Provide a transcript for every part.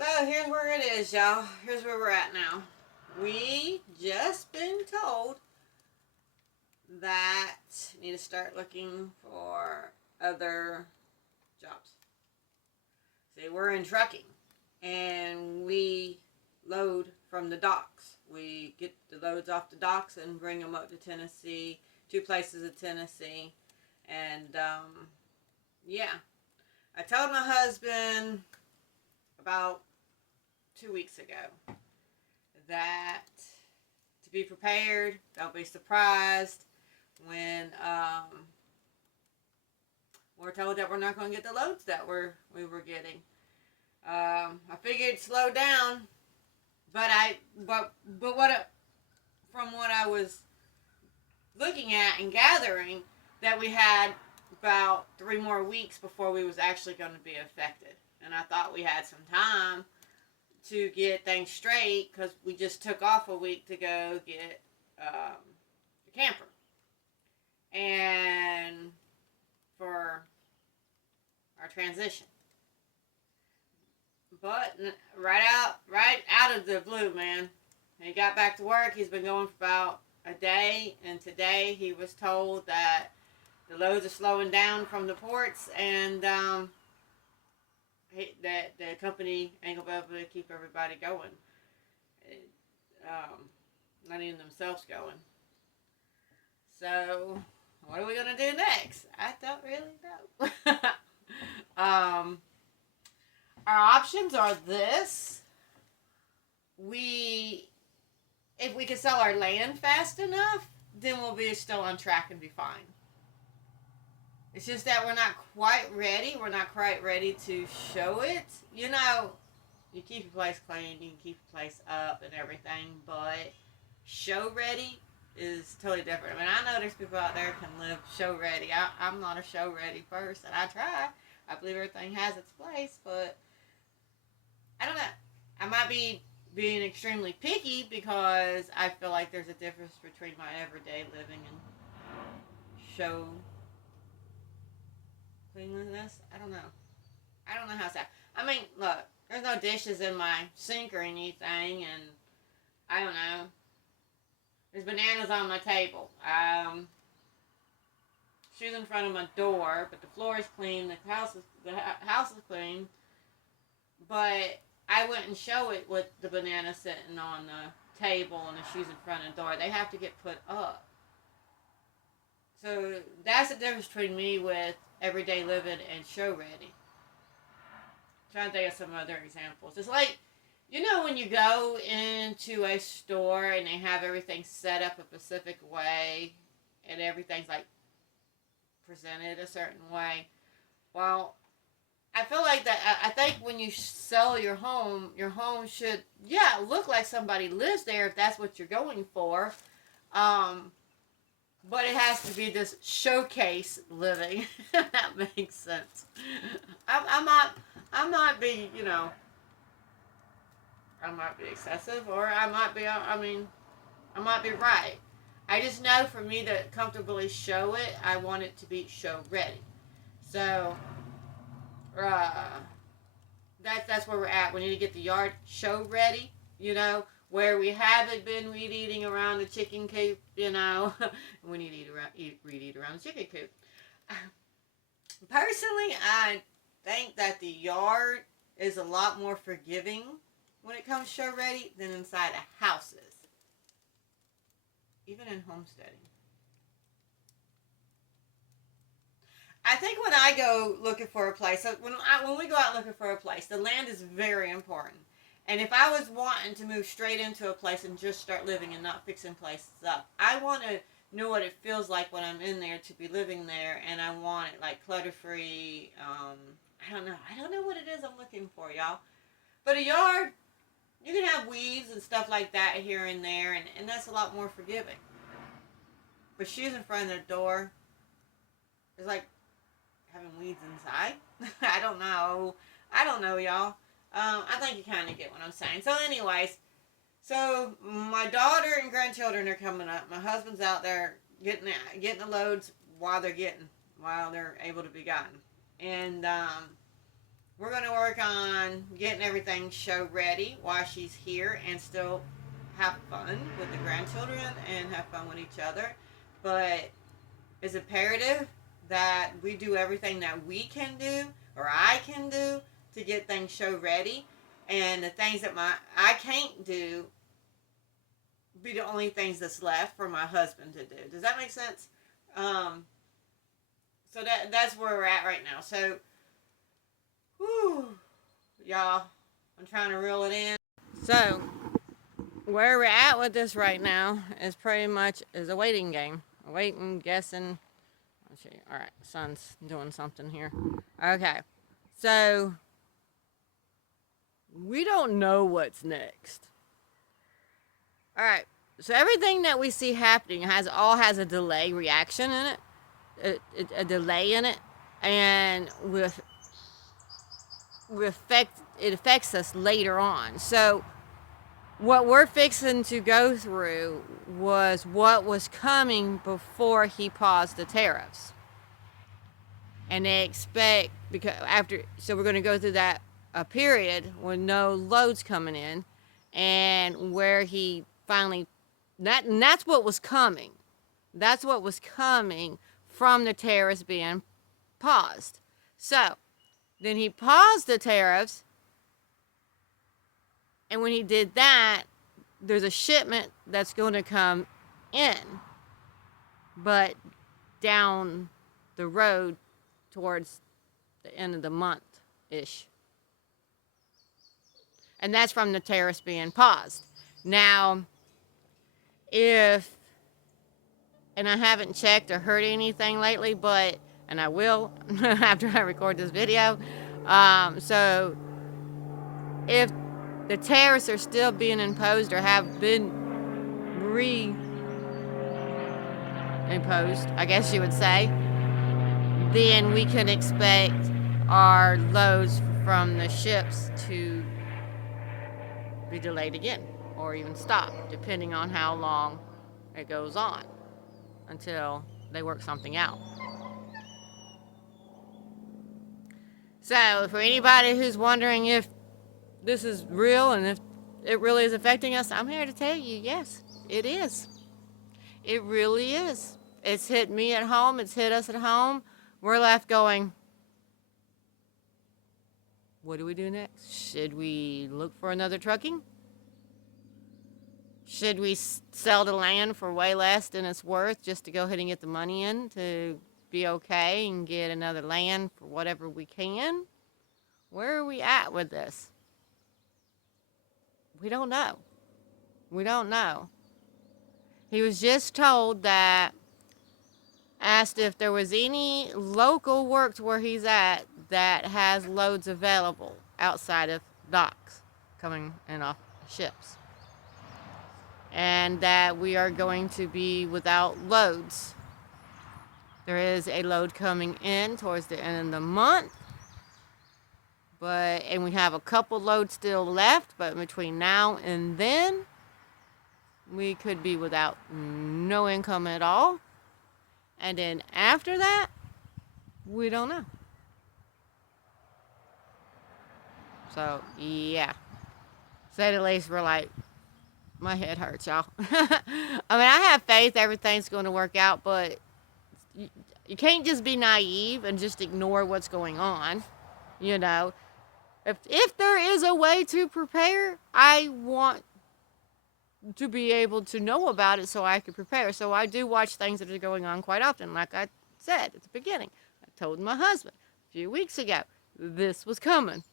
So here's where it is, y'all. Here's where we're at now. We just been told that we need to start looking for other jobs. See, we're in trucking, and we load from the docks. We get the loads off the docks and bring them up to Tennessee, two places of Tennessee, and yeah. I told my husband about 2 weeks ago that to be prepared, don't be surprised when we're told that we're not going to get the loads that we were getting. I figured it'd slow down, but from what I was looking at and gathering, that we had about 3 more weeks before we was actually going to be affected, and I thought we had some time to get things straight because we just took off a week to go get the camper and for our transition. But right out of the blue, man, he got back to work. He's been going for about a day, and today he was told that the loads are slowing down from the ports, and that the company ain't gonna be able to keep everybody going, not even themselves going. So, what are we gonna do next? I don't really know. Our options are this. If we can sell our land fast enough, then we'll be still on track and be fine. It's just that we're not quite ready. We're not quite ready to show it. You know, you keep your place clean, you can keep your place up and everything, but show ready is totally different. I mean, I know there's people out there who can live show ready. I'm not a show ready person. I try. I believe everything has its place, but I don't know. I might be being extremely picky because I feel like there's a difference between my everyday living and show cleanliness. I don't know. I don't know how to say. I mean, look, there's no dishes in my sink or anything, and I don't know. There's bananas on my table. Shoes in front of my door, but the floor is clean. The house is clean. But I wouldn't show it with the banana sitting on the table and the shoes in front of the door. They have to get put up. So that's the difference between me with everyday living and show ready. I'm trying to think of some other examples. It's like, you know, when you go into a store and they have everything set up a specific way and everything's like presented a certain way. Well, I feel like that. I think when you sell your home should, look like somebody lives there if that's what you're going for. But it has to be this showcase living. That makes sense. I might be, I might be excessive, or I might be right. I just know for me to comfortably show it, I want it to be show ready. So, that's where we're at. We need to get the yard show ready, where we haven't been weed eating around the chicken coop, we need to weed eat around the chicken coop. Personally, I think that the yard is a lot more forgiving when it comes show ready than inside of houses, even in homesteading. I think when I go looking for a place, so when we go out looking for a place, the land is very important. And if I was wanting to move straight into a place and just start living and not fixing places up, I want to know what it feels like when I'm in there to be living there, and I want it like clutter-free. I don't know what it is I'm looking for, y'all. But a yard, you can have weeds and stuff like that here and there, and that's a lot more forgiving. But shoes in front of the door, it's like having weeds inside. I don't know, y'all. I think you kind of get what I'm saying. So anyways, so my daughter and grandchildren are coming up. My husband's out there getting the loads while they're able to be gotten. And we're going to work on getting everything show ready while she's here and still have fun with the grandchildren and have fun with each other. But it's imperative that we do everything that we can do or I can do to get things show ready. And the things that I can't do be the only things that's left for my husband to do. Does that make sense? So that's where we're at right now. So, whew, y'all, I'm trying to reel it in. So, where we're at with this right now is pretty much is a waiting game. Waiting, guessing. Let's see. All right, son's doing something here. Okay, so we don't know what's next. All right, so everything that we see happening has a delay reaction in it, a delay in it, and it affects us later on. So what we're fixing to go through was what was coming before he paused the tariffs, and they expect so we're going to go through that a period with no loads coming in, and where he finally and that's what was coming. That's what was coming from the tariffs being paused. So then he paused the tariffs, and when he did that, there's a shipment that's going to come in, but down the road towards the end of the month-ish. And that's from the tariffs being paused. Now, and I haven't checked or heard anything lately, and I will after I record this video. So if the tariffs are still being imposed or have been re-imposed, I guess you would say, then we can expect our loads from the ships to be delayed again or even stop, depending on how long it goes on until they work something out. So for anybody who's wondering if this is real and if it really is affecting us, I'm here to tell you, yes, it is. It really is. It's hit me at home. It's hit us at home. We're left going, what do we do next? Should we look for another trucking? Should we sell the land for way less than it's worth just to go ahead and get the money in to be okay and get another land for whatever we can? Where are we at with this? We don't know. We don't know. He was just told that, asked if there was any local work to where he's at that has loads available outside of docks coming in off ships. And that we are going to be without loads. There is a load coming in towards the end of the month. And we have a couple loads still left, but between now and then, we could be without no income at all. And then after that, we don't know. So, yeah. Say the least, we're like, my head hurts, y'all. I mean, I have faith everything's going to work out, but you can't just be naive and just ignore what's going on. You know, if there is a way to prepare, I want to be able to know about it so I can prepare. So I do watch things that are going on quite often. Like I said at the beginning, I told my husband a few weeks ago, this was coming.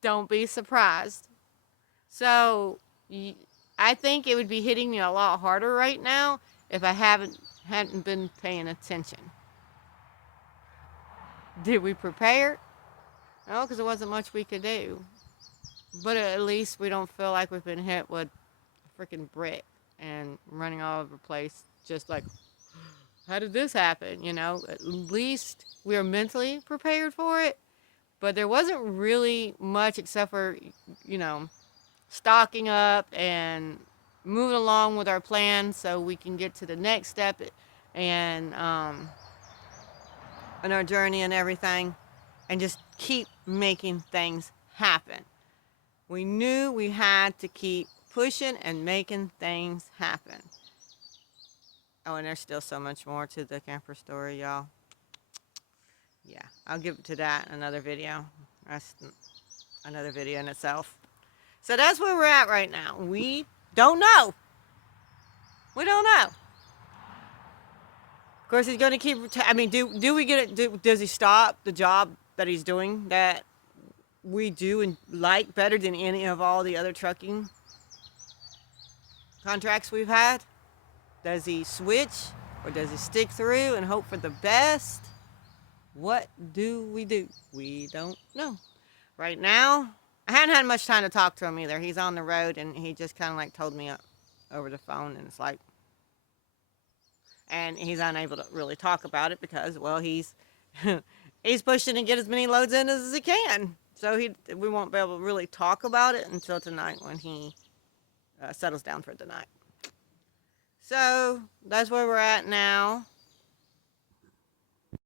Don't be surprised. So I think it would be hitting me a lot harder right now if I hadn't been paying attention. Did we prepare? No, because there wasn't much we could do. But at least we don't feel like we've been hit with a freaking brick and running all over the place. Just like, how did this happen? You know, at least we are mentally prepared for it. But there wasn't really much except for, you know, stocking up and moving along with our plan so we can get to the next step and on our journey and everything. and just keep making things happen. We knew we had to keep pushing and making things happen. Oh, and there's still so much more to the camper story, y'all. Yeah, I'll give it to that in another video. That's another video in itself. So that's where we're at right now. We don't know. We don't know. Of course, he's going to keep. I mean, do we get it? Does he stop the job that he's doing that we do and like better than any of all the other trucking contracts we've had? Does he switch, or does he stick through and hope for the best? What do? We don't know. Right now, I hadn't had much time to talk to him either. He's on the road, and he just kind of like told me over the phone, and it's like, and he's unable to really talk about it because, well, he's he's pushing to get as many loads in as he can. So we won't be able to really talk about it until tonight when he settles down for the night. So that's where we're at now.